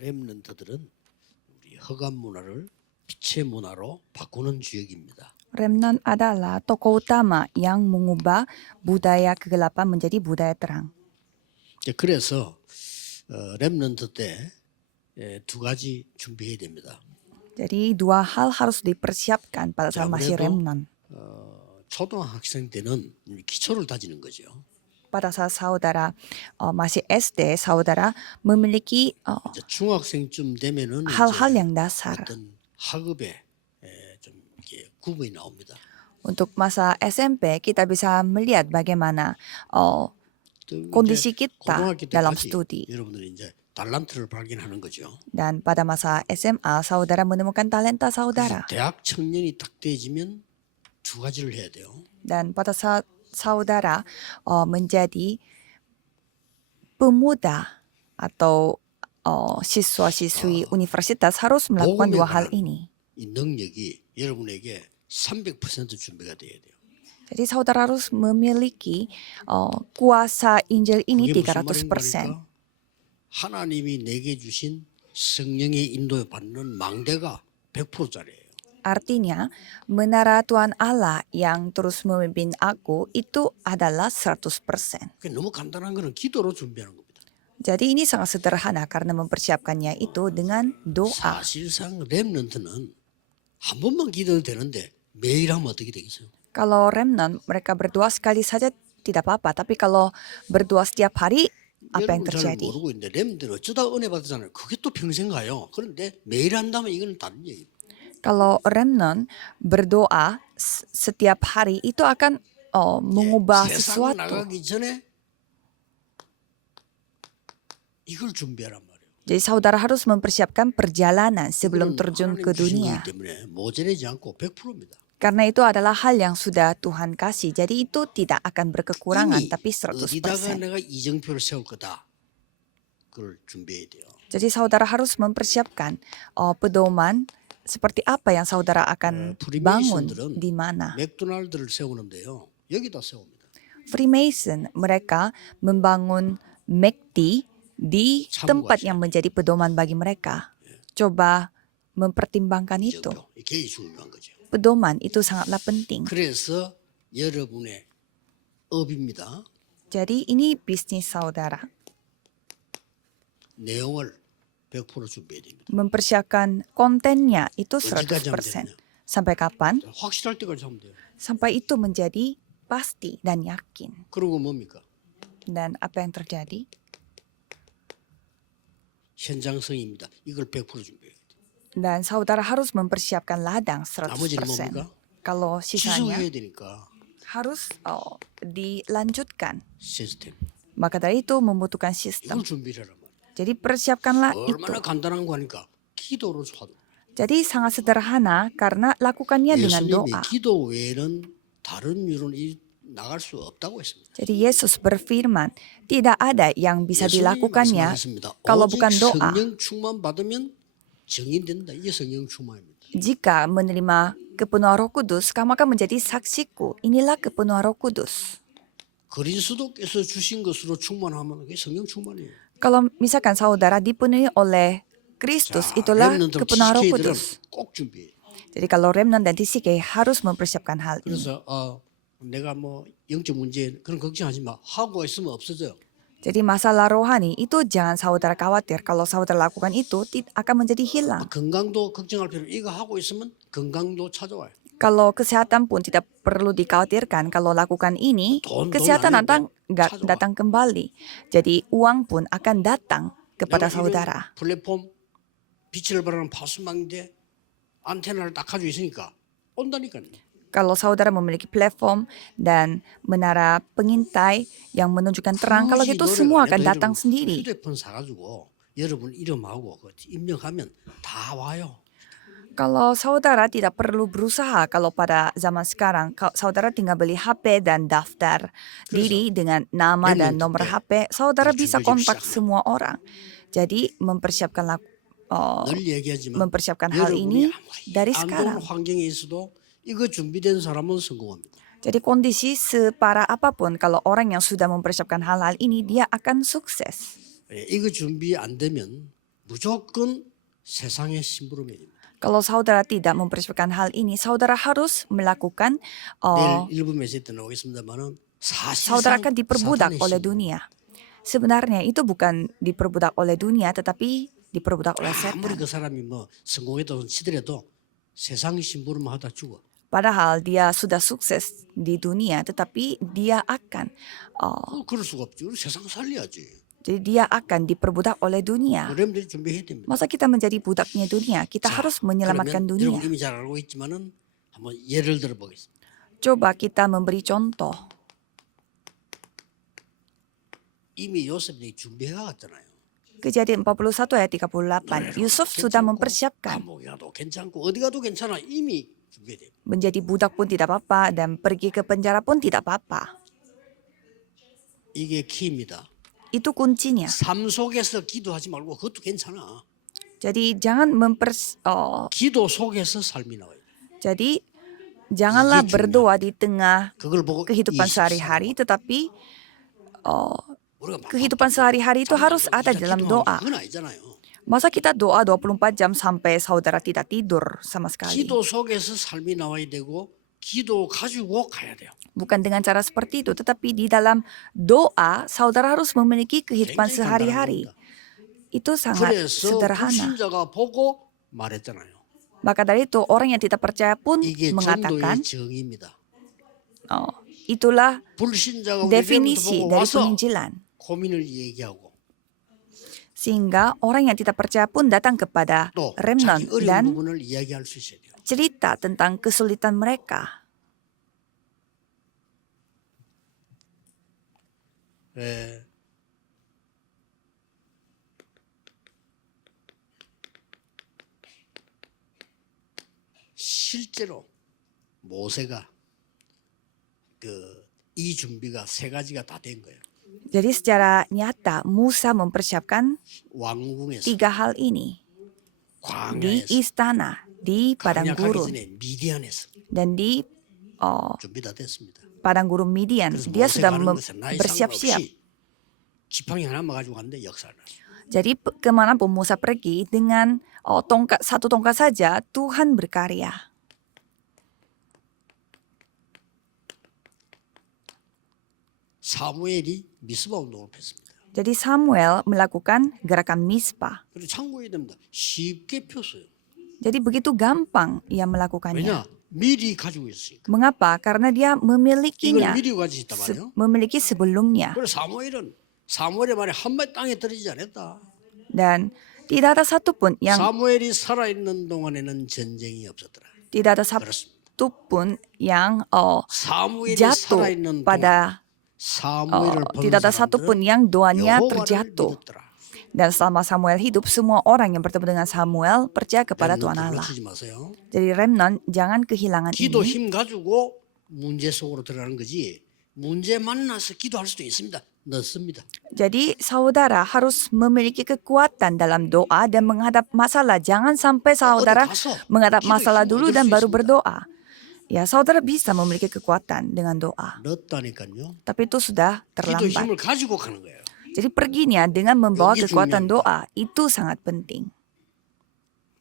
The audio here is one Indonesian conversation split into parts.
렘넌트들은 우리 허감 문화를 빛의 문화로 바꾸는 주역입니다. Remnant adalah tokoh utama yang mengubah budaya kegelapan menjadi budaya terang. 그래서 렘넌트 때 두 가지 준비해야 됩니다. Jadi dua hal harus dipersiapkan pada saat masih 아무래도 remnant. 초등학생 때는 기초를 다지는 거죠. Pada saat saudara masih SD, saudara memiliki 이제 중학생쯤 되면은 hal-hal 이제 yang dasar. 어떤 학업에 좀 이렇게 구분이 나옵니다. Untuk masa SMP kita bisa melihat bagaimana 또 kondisi 이제 kita 고등학교 dalam 때까지 studi. 여러분들이 이제 달란트를 발견하는 거죠. Dan pada masa SMA, saudara menemukan talenta 그래서 saudara. 대학 청년이 딱 돼지면 두 가지를 해야 돼요. Dan pada saat saudara menjadi pemuda atau siswa-siswi universitas harus melakukan dua hal ini. 이 능력이 여러분에게 300% 준비가 돼야 돼요. Jadi saudara harus memiliki kuasa Injil ini 그게 무슨 300%. 말인가? 하나님이 내게 주신 성령의 인도에 받는 망대가 100%짜리예요. Artinya, menara Tuhan Allah yang terus memimpin aku itu adalah 100%. 너무 간단한 거는 기도로 준비하는 겁니다. Jadi ini sangat sederhana karena mempersiapkannya itu dengan doa. 사실상 렘넌트는 한 번만 기도해도 되는데 매일 하면 어떻게 되겠어요? Kalau remnant, mereka berdoa sekali saja tidak apa-apa. Tapi kalau berdoa setiap hari, apa yang 여러분 잘 terjadi? 모르고 있는데 렘넌트는 어쩌다 은혜 받았잖아요. 그게 또 평생 가요. 그런데 매일 한다면 이건 다른 얘기예요. Kalau remnant berdoa setiap hari itu akan mengubah 세상 sesuatu. 나가기 전에 이걸 준비하란 말이에요. Jadi saudara harus mempersiapkan perjalanan sebelum 이거는 terjun 하나님 ke 주신 dunia. 거기 때문에 모자라지 않고 100%입니다. Karena itu adalah hal yang sudah Tuhan kasih. Jadi itu tidak akan berkekurangan, 이미 tapi 어디다가 100%. 내가 이정표를 세울 거다. 그걸 준비해야 돼요. Jadi saudara harus mempersiapkan pedoman seperti apa yang saudara akan bangun 프리메이슨들은 di mana. 맥도날드를 세우는데요. 여기다 세웁니다. Freemason mereka membangun McD di tempat yang menjadi pedoman bagi mereka. Coba mempertimbangkan itu. 이정표. 이게 중요한 거죠. Pedoman itu sangatlah penting. 그래서 여러분의 업입니다. Jadi ini bisnis saudara. 내용을 100% 준비해야 됩니다. Mempersiapkan kontennya itu 언제까지 하면 100%. 되느냐? Sampai kapan? 확실할 때까지 하면 돼요. Sampai itu menjadi pasti dan yakin. 그리고 뭡니까? Dan apa yang terjadi? 현장성입니다. 이걸 100% 준비해야 돼요. Dan saudara harus mempersiapkan ladang 나머지는 100%. 뭡니까? Kalau sisanya 지속해야 되니까 harus dilanjutkan. 시스템. Maka dari itu membutuhkan sistem. 이걸 준비하란 말이에요. Jadi persiapkanlah itu. 얼마나 간단한 거 하니까 기도로 하도. Jadi sangat sederhana karena lakukannya dengan 예수님이 doa. 기도 외에는 다른 이유는 나갈 수 없다고 했습니다. Jadi Yesus berfirman, tidak ada yang bisa 예수님이 dilakukannya 말씀하셨습니다. kalau 오직 bukan doa. 성령 충만 받으면 증인된다. 이게 성령 충만입니다. Jika menerima kepenuhan Roh Kudus, kamu akan menjadi saksiku. Inilah kepenuhan Roh Kudus. 그리스도께서 주신 것으로 충만하면 그게 성령 충만이에요. Kalau misalkan saudara dipenuhi oleh Kristus, itulah 렘넌트랑 kepenuhan Roh TCK들은 Kudus. 꼭 준비해. Jadi kalau remnant dan TCK harus mempersiapkan hal ini. 그래서 내가 뭐 영적 문제 그런 걱정하지 마. 하고 있으면 없어져요. Jadi masalah rohani itu jangan saudara khawatir. Kalau saudara lakukan itu akan menjadi hilang. 건강도 걱정할 필요. 이거 하고 있으면 건강도 찾아와요. Kalau kesehatan pun tidak perlu dikhawatirkan. Kalau lakukan ini, kesehatan datang kembali. Jadi uang pun akan datang kepada saudara. 플랫폼 빛을 발하는 파수망대 안테나를 딱 가지고 있으니까 온다니까요. Kalau saudara memiliki platform dan menara pengintai yang menunjukkan terang, kalau gitu semua akan datang sendiri. 휴대폰 사가지고 여러분 이름하고 입력하면 다 와요. Kalau saudara tidak perlu berusaha, kalau pada zaman sekarang saudara tinggal beli HP dan daftar diri dengan nama dan nomor HP, saudara bisa kontak semua orang. Jadi mempersiapkan hal ini dari sekarang. 환경에 있어도 이거 준비된 사람은 성공합니다. Jadi kondisi separah apapun, kalau orang yang sudah mempersiapkan hal-hal ini, dia akan sukses. 이거 준비 안 되면 무조건 세상의 심부름입니다. Kalau saudara tidak mempersiapkan hal ini, saudara harus melakukan, 내일 일부 메시지 때 나오겠습니다만은 saudara 사실상 akan diperbudak 사탄의 oleh 심부름. dunia. Sebenarnya itu bukan diperbudak oleh dunia, tetapi diperbudak oleh 아무리 setan. 그 사람이 뭐 성공해도 치더라도 세상의 심부름 하다 죽어. Padahal dia sudah sukses di dunia, tetapi dia akan, 그럴 수가 없지. 우리 세상 살려야지. jadi dia akan diperbudak oleh dunia. 여러분들이 준비해야 됩니다. Masa kita menjadi budaknya dunia? Kita 자, harus menyelamatkan 그러면 여러분 dunia. 이미 잘 알고 있지만은 한번 예를 들어 보겠습니다. Coba kita memberi contoh. 이미 요셉이 준비해 갔잖아요. Kejadian 41 ayat 38. Yusuf sudah mempersiapkan. 감옥에 가도 괜찮고 어디 가도 괜찮아. 이미 준비돼. Menjadi budak pun tidak apa-apa dan pergi ke penjara pun tidak apa-apa. 이게 키입니다. Itu kuncinya. 삶 속에서 기도하지 말고 그것도 괜찮아. Jadi jangan 기도 속에서 삶이 나와요. jadi janganlah Itu berdoa di tengah 그걸 보고 kehidupan 24 sehari-hari, tetapi 우리가 막 kehidupan sehari-hari itu harus ada dalam doa. 그건 아니잖아요. Masa kita doa 24 jam sampai saudara tidak tidur sama sekali? 기도 속에서 삶이 나와야 되고 기도 가지고 가야 돼요. Bukan dengan cara seperti itu, tetapi di dalam doa saudara harus memiliki kehidupan 굉장히 sehari-hari. 간단합니다. Itu sangat 그래서 sederhana. 불신자가 보고 말했잖아요. Maka dari itu orang yang tidak percaya pun 이게 mengatakan, 전도의 정의입니다. itulah 불신자가 우리 definisi 보고 dari 와서 penginjilan. 고민을 얘기하고 Sehingga orang yang tidak percaya pun datang kepada 또 remnant 자기 어려운 dan 부분을 이야기할 수 있어야 돼요. cerita tentang kesulitan mereka. 예. 실제로 모세가 이 준비가 세 가지가 다 된 거예요. Jadi secara nyata Musa mempersiapkan 왕궁에서 3 hal ini di 광야에서 istana, di padang 광야 가기 gurun, 전에 미디안에서 dan di 준비 다 됐습니다. padang gurun Midian. 그래서 Dia sudah 모세가 하는 것은 나이 bersiap-siap. 상관없이 지팡이 하나만 가지고 갔는데 역사를 났어요. Jadi kemanapun Musa pergi dengan satu tongkat saja Tuhan berkarya. 사무엘이 미스바 운동을 폈습니다. Jadi Samuel melakukan gerakan Mispa. 그리고 참고해야 됩니다. 쉽게 폈어요. Jadi begitu gampang ia melakukannya. 왜냐? 미리 가지고 있으니까. Mengapa? Karena dia 이걸 memilikinya, 미리 가지고 있단 말이에요. memiliki sebelumnya. 그래서 사무엘의 말이 한 마디 땅에 떨어지지 않았다. Dan tidak ada satupun yang 사무엘이 살아있는 동안에는 전쟁이 없었더라. tidak ada 그렇습니다. satupun yang 사무엘이 jatuh 살아있는 동안 pada 사무엘을 보는 tidak ada satupun 사람들은 yang doanya 여호와를 terjatuh. 믿었더라. Dan selama Samuel hidup, semua orang yang bertemu dengan Samuel percaya kepada Tuhan 렘넌트 Allah. 놓치지 마세요. Jadi remnant jangan kehilangan 기도 ini. 힘 가지고 문제 속으로 들어가는 거지. 문제 만나서 기도할 수도 있습니다. 넣습니다. Jadi saudara harus memiliki kekuatan dalam doa dan menghadap masalah. Jangan sampai saudara menghadap masalah dulu dan baru berdoa. Ya, saudara bisa memiliki kekuatan dengan doa. 넣었다니까요. Tapi itu sudah 기도 terlambat. 힘을 가지고 가는 거예요. Jadi perginya dengan membawa 여기 kekuatan 중요합니다. doa itu sangat penting.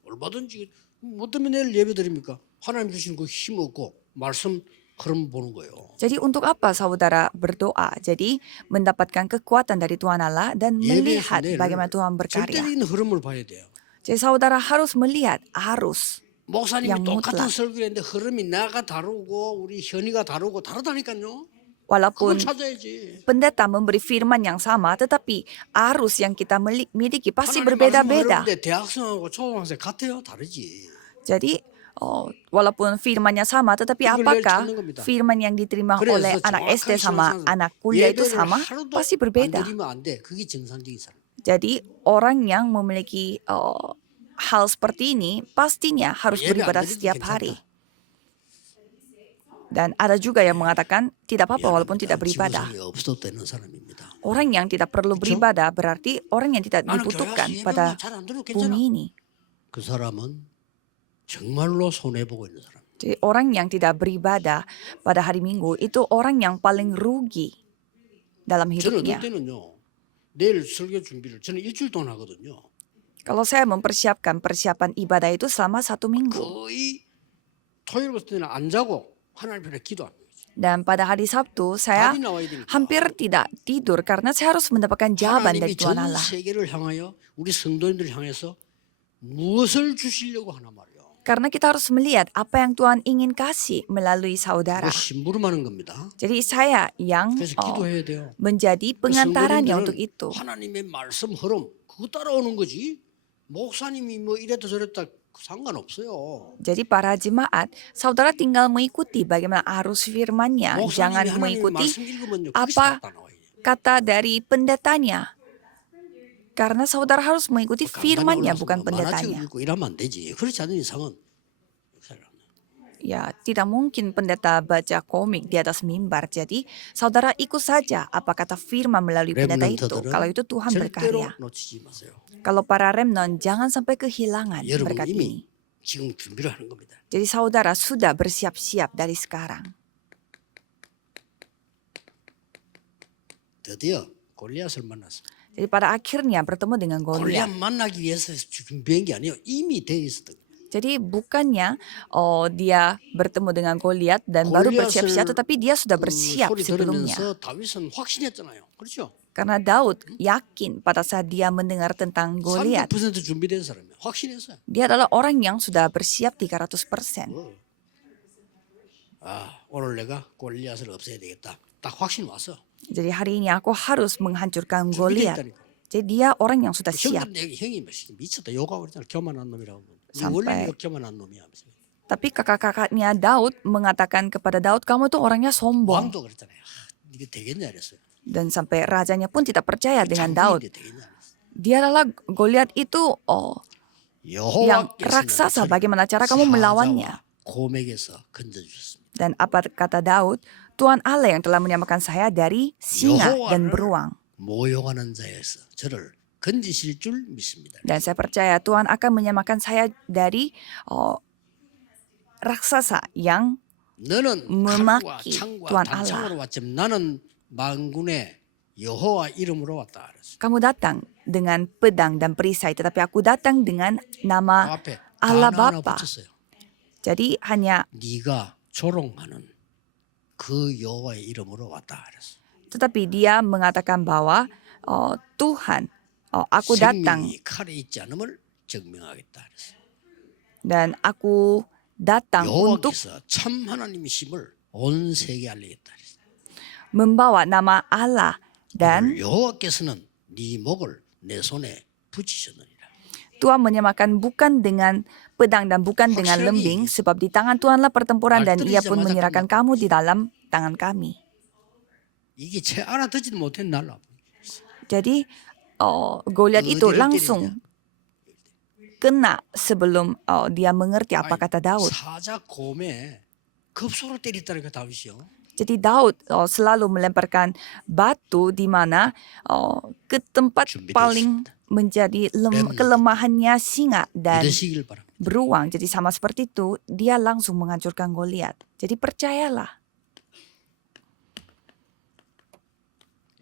얼마든지 뭐 때문에 내일 예배 드립니까? 하나님 주신 그 힘 얻고 말씀 흐름 보는 거예요. Jadi untuk apa saudara berdoa? Jadi mendapatkan kekuatan dari Tuhan Allah dan melihat 예배에서 내일 bagaimana Tuhan berkarya. 절대적인 흐름을 봐야 돼요. Jadi saudara harus melihat arus. 목사님이 양 똑같은 무tlak. 설교를 했는데 흐름이 나가 다르고 우리 현이가 다르고 다르다니까요. Walaupun 그걸 찾아야지. pendeta memberi firman yang sama, tetapi arus yang kita miliki pasti 하나님 말씀 berbeda-beda. 흐르는데 대학생하고 초등학생 같아요? 다르지. Jadi, walaupun firmannya sama, tetapi 이걸 apakah 찾는 겁니다. firman yang diterima 그래서 oleh anak SD 정확하게 sama 생각하는 anak kuliah itu 예배를 sama? 하루도 Pasti 안 berbeda. 드리면 안 돼. 그게 정상적인 사람. Jadi, orang yang memiliki hal seperti ini pastinya harus 예배 안 beribadah 드려도 setiap 괜찮다. hari. Dan ada juga yang mengatakan tidak apa-apa walaupun 미안합니다. tidak beribadah. 지구상에 없어도 되는 사람입니다. Orang yang tidak perlu beribadah berarti orang yang tidak 나는 dibutuhkan 교회에서 pada 예배만 잘안 드려도 괜찮아. bumi ini. 그 사람은 정말로 손해 보고 있는 사람. Jadi orang yang tidak beribadah pada hari Minggu itu orang yang paling rugi dalam 저는 hidupnya. 어떨 때는요. 내일 설교 준비를 저는 일주일 동안 하거든요. Kalau saya mempersiapkan persiapan ibadah itu selama 1 minggu. 거의 토요일 같은 때는 안 자고 하나님 앞에 기도합니다. Dan pada hari Sabtu saya 답이 나와야 되니까. hampir tidak tidur karena saya harus mendapatkan jawaban dari 하나님이 Tuhan 전 Allah. 세계를 향하여 우리 성도님들을 향해서 무엇을 주시려고 하나 말이요. Karena kita harus melihat apa yang Tuhan ingin kasih melalui saudara. 그거 심부름하는 겁니다. Jadi saya yang 그래서 기도해야 돼요. menjadi pengantaranya untuk itu. 하나님의 말씀 흐름 그거 따라오는 거지. 목사님이 뭐 이랬다 저랬다 상관없어요. Jadi para jemaat, saudara tinggal mengikuti bagaimana arus firman-Nya. Jangan 목사님이 하나님의 mengikuti 말씀 읽으면요. apa 거기서 다 나와요. kata dari pendetanya. Karena saudara harus mengikuti 간단히 firman-Nya, 올라서 bukan 만화책 pendetanya. 읽고 이러면 안 되지. 그렇지 않은 이상은 Ya, tidak mungkin pendeta baca komik di atas mimbar. Jadi, saudara ikut saja apa kata firman melalui pendeta itu. Kalau itu Tuhan 절대로 berkarya. 놓치지 마세요. Kalau para remnon, jangan sampai kehilangan 여러분 berkat 이미 ini. 지금 준비를 하는 겁니다. Jadi saudara sudah bersiap-siap dari sekarang. 드디어 골리앗을 만났습니다. Jadi pada akhirnya bertemu dengan 골리앗 Goliat. 만나기 위해서 준비한 게 아니에요. 이미 돼 있었던 거예요. Jadi bukannya dia bertemu dengan Goliat dan baru bersiap-siap, tetapi dia sudah bersiap 소리 sebelumnya. 들으면서 다윗은 확신했잖아요. 그렇죠? Karena Daud yakin pada saat dia mendengar tentang Goliat. 300% 준비된 사람이에요. 확신했어요. Dia adalah orang yang sudah bersiap 300%. 아, 오늘 내가 골리앗을 없애야 되겠다. 딱 확신 왔어. Jadi hari ini aku harus menghancurkan Goliat. 준비됐다니까. Jadi dia orang yang sudah siap. 형이 미쳤다. 욕하고 그랬잖아. 교만한 놈이라고. 네 Sampai- 원래 교만한 놈이야. Tapi kakak-kakaknya Daud mengatakan kepada Daud, kamu tuh orangnya sombong. 왕도 그랬잖아요. 이게 되겠냐 그랬어요. Dan sampai rajanya pun tidak percaya dengan Daud. 장군인데 되겠냐 그랬어요. Dia adalah Goliat itu yang raksasa. Bagaimana cara kamu melawannya? 고맥에서 건져주셨습니다. Dan apa kata Daud? Tuhan Allah yang telah menyelamatkan saya dari singa dan beruang. 모욕하는 자에서 저를 건지실 줄 믿습니다. Dan saya percaya Tuhan akan menyelamatkan saya dari raksasa yang 너는 memaki 칼과 창과 Tuhan 단창으로 왔지만 나는 만군의 여호와 이름으로 왔다 그랬어요. kamu datang dengan pedang dan perisai, tetapi aku datang dengan nama 앞에 Allah 단어 하나 Bapa. 붙였어요. Jadi hanya, 네가 조롱하는 그 여호와의 이름으로 왔다 그랬어요. tetapi dia mengatakan bahwa Tuhan, aku datang 생명이 칼에 있지 않음을 증명하겠다 그랬어요. dan aku datang untuk 여호와께서 참 하나님이심을 온 세계에 알리겠다 그랬어요. membawa nama Allah. Dan 오늘 여호와께서는 네 목을 내 손에 붙이셨느니라. Tuhan menyamakan bukan dengan pedang dan bukan dengan 확실하게 lembing, 얘기해요. sebab di tangan Tuhanlah pertempuran dan ia pun 알뜰이자마자 menyerahkan 끝났다. kamu di dalam tangan kami. 이게 채 알아듣지도 못한 날라. Jadi Goliat itu 어디를 langsung kena sebelum dia mengerti apa kata Daud. 사자 곰에 급소로 때렸다니까 다윗이요. Jadi Daud selalu melemparkan batu di mana ke tempat 준비되어 paling menjadi kelemahannya singa dan 믿으시길 바랍니다. beruang. Jadi sama seperti itu, dia langsung menghancurkan Goliat. Jadi percayalah,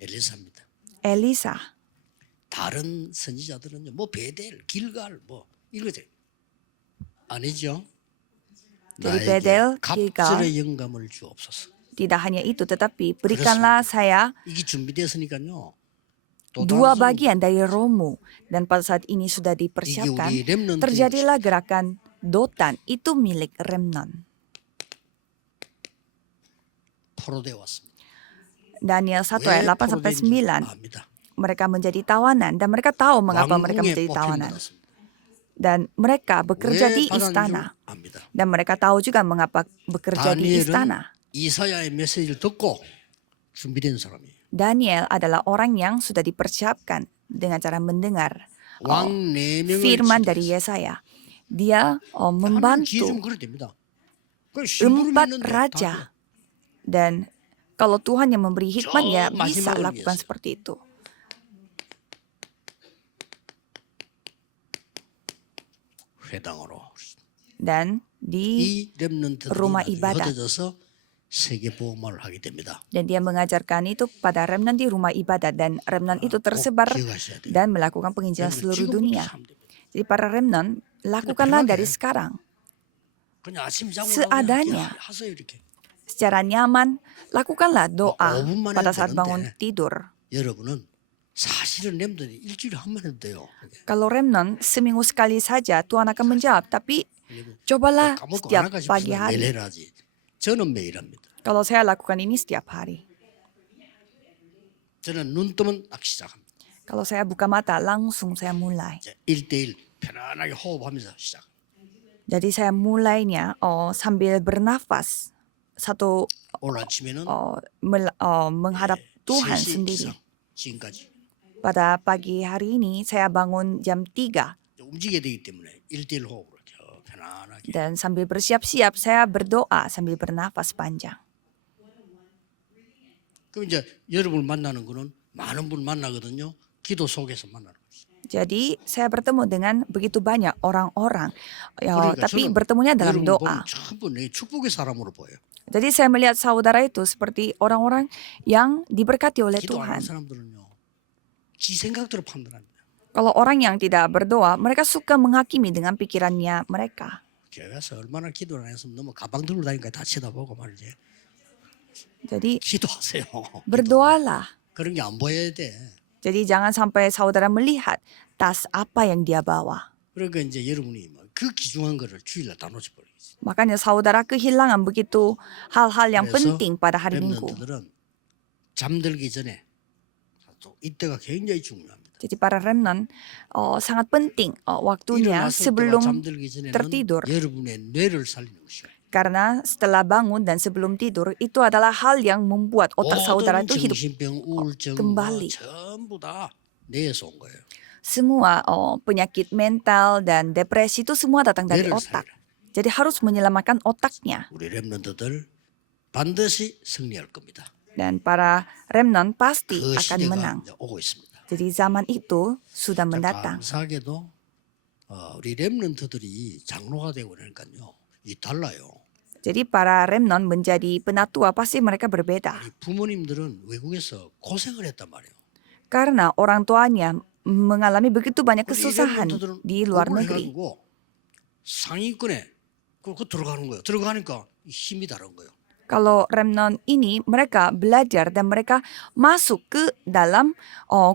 엘리사입니다. Elisa. 다른 선지자들은요, 뭐 베델, 길갈, 뭐 이거죠. 아니죠. Jadi Bedel, 나에게 Gilgal. 갑절의 영감을 주옵소서. Tidak hanya itu, tetapi berikanlah saya 이게 준비됐으니까요. 또 2 다른 bagian dari rohmu. Dan pada saat ini sudah 이게 dipersiapkan, 우리 렘넌트 terjadilah gerakan Dotan, itu milik Remnon. 포로돼 왔습니다. Daniel 1 왜 ayat 8 sampai 포로된지 9. 압니다. Mereka menjadi tawanan dan mereka tahu mengapa mereka 왕궁에 menjadi 뽑힌 tawanan. 받았습니다. Dan mereka bekerja 왜 di 받았는 줄 istana. 압니다. Dan mereka tahu juga mengapa bekerja di 다니엘은 istana. 이사야의 메시지를 듣고 준비된 사람이에요. Daniel adalah orang yang sudah dipersiapkan dengan cara mendengar 왕 4명을 firman dari Yesaya. Dia 기회 membantu 좀 그래도 됩니다. 4 raja. Dan kalau Tuhan yang memberi hikmat, ya 저 bisa 마지막을 lakukan 위해서. seperti itu. 회당으로 Dan di 이 렘넌트들이 rumah 나중에 ibadat. 흩어져서 세계 복음화를 하게 됩니다. Dan dia mengajarkan itu pada remnant di rumah ibadat. Dan remnant itu 꼭 tersebar 기억하셔야 돼요. dan melakukan penginjilan 여러분, seluruh 지금부터 dunia. 하면 됩니다. Jadi para remnant, lakukanlah 편하게. dari sekarang. 그냥 아침 자고 seadanya. 나면 하세요 이렇게. Secara nyaman, lakukanlah doa 5분만 pada 해도 saat bangun 되는데. tidur. 여러분은 사실은 렘들이 일주일에 한 번 해도 돼요. Kalau remnant, seminggu sekali saja Tuhan akan menjawab. Tapi cobalah 까먹고 setiap 안 할까 pagi 싶으면 매일 hari. 해라지. 저는 매일 합니다. Kalau saya lakukan ini setiap hari. 저는 눈 뜨면 딱 시작합니다. Kalau saya buka mata, langsung saya mulai. 이제 1대1 편안하게 호흡하면서 시작. Jadi saya mulainya sambil bernafas. Satu 오늘 아침에는 menghadap Tuhan 3시 sendiri. 기상 지금까지 Pada pagi hari ini saya bangun jam 3. 움직여야 되기 때문에 1대1 호흡으로 이렇게 편안하게. Dan sambil bersiap-siap saya berdoa sambil bernafas panjang. 그럼 이제 여러분을 만나는 거는 많은 분 만나거든요. 기도 속에서 만나는 거죠. Jadi saya bertemu dengan begitu banyak orang-orang, 그러니까 tapi 저는 bertemunya dalam 여러분을 doa. 보면 전부 내 축복의 사람으로 보여요. Jadi saya melihat saudara itu seperti orang-orang yang diberkati oleh 기도 안 하는 Tuhan. 사람들은요. 지 생각대로 판단합니다. Kalau orang yang tidak berdoa, mereka suka menghakimi dengan pikirannya mereka. 교회에서 얼마나 기도를 안 했으면 너무 가방 들고 다니니까 다 쳐다보고 말이지. Jadi 기도하세요. berdoalah. 그런 게 안 보여야 돼. Jadi jangan sampai saudara melihat tas apa yang dia bawa. 그러니까 이제 여러분이 그 귀중한 거를 주일날 다 놓쳐버리겠어요. Makanya saudara kehilangan begitu hal-hal yang 그래서 penting pada hari Minggu. 렘넌트들은 잠들기 전에 또 이때가 굉장히 중요합니다. Jadi para remnant sangat penting waktunya 일어났을 때와 sebelum 잠들기 전에는 tertidur. 여러분의 뇌를 살리는 것이에요. Karena setelah bangun dan sebelum tidur itu adalah hal yang membuat otak saudara 모든 itu hidup 정신병, 우울증 kembali. 전부 다 뇌에서 온 거예요. Semua penyakit mental dan depresi itu semua datang dari 뇌를 otak. 살려라. Jadi harus menyelamatkan otaknya. 우리 렘넌트들 반드시 승리할 겁니다. Dan para remnant pasti 그 akan 시대가 menang. 이제 오고 있습니다. Jadi zaman itu sudah 자, mendatang. 감사하게도 우리 렘넌트들이 장로가 되고 그러니까요. 이 달라요. Jadi para remnant menjadi penatua pasti mereka berbeda. 우리 부모님들은 외국에서 고생을 했단 말이에요. Karena orang tuanya mengalami begitu banyak 우리 kesusahan 렘넌트들은 di luar 공부를 negeri. 해가지고 상위권에 그 들어가는 거예요. 들어가니까 힘이 다른 거예요. Kalau remnant ini mereka belajar dan mereka masuk ke dalam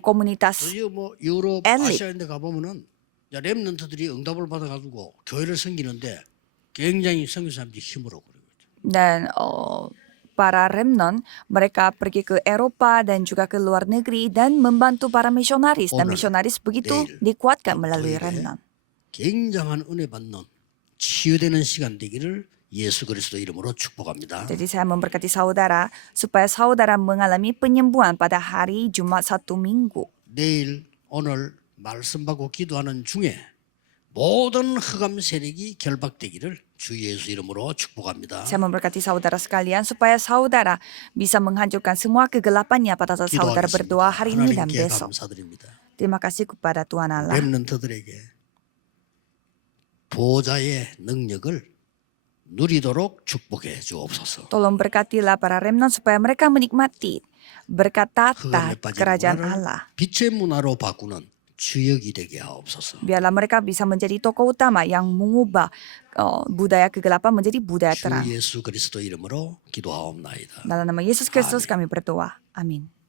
komunitas 그래서 뭐 유럽, 엘리트. 아시아 인데 가보면은 렘넌트들이 응답을 받아가지고 교회를 섬기는데 굉장히 섬긴 사람들이 힘을 얻고 그래요. dan para remnant mereka pergi ke Eropa dan juga ke luar negeri dan membantu para misionaris dan 오늘, misionaris begitu 내일, dikuatkan melalui 토요일에 remnant. 굉장한 은혜 받는 치유되는 시간 되기를 예수 그리스도 이름으로 축복합니다. Jadi saya memberkati saudara supaya saudara mengalami penyembuhan pada hari Jumat satu minggu. 내일 오늘 말씀 받고 기도하는 중에 모든 흑암 세력이 결박되기를 주 예수 이름으로 축복합니다. Saya memberkati saudara sekalian supaya saudara bisa menghancurkan semua kegelapannya pada saat saudara berdoa hari ini dan 하나님께 besok. 감사드립니다. Terima kasih kepada Tuhan Allah. 렘넌트들에게 보호자의 능력을 누리도록 축복해 주옵소서. Tolong berkatilah para remnant supaya mereka menikmati berkat 흑암에 tahta 빠진 kerajaan 문화를 Allah. 빛의 문화로 바꾸는 주역이 되게 하옵소서. Biarlah mereka bisa menjadi tokoh utama yang mengubah budaya kegelapan menjadi budaya 주 terang. 예수 그리스도 이름으로 기도하옵나이다. Dalam nama Yesus Kristus Amin. kami berdoa. Amin.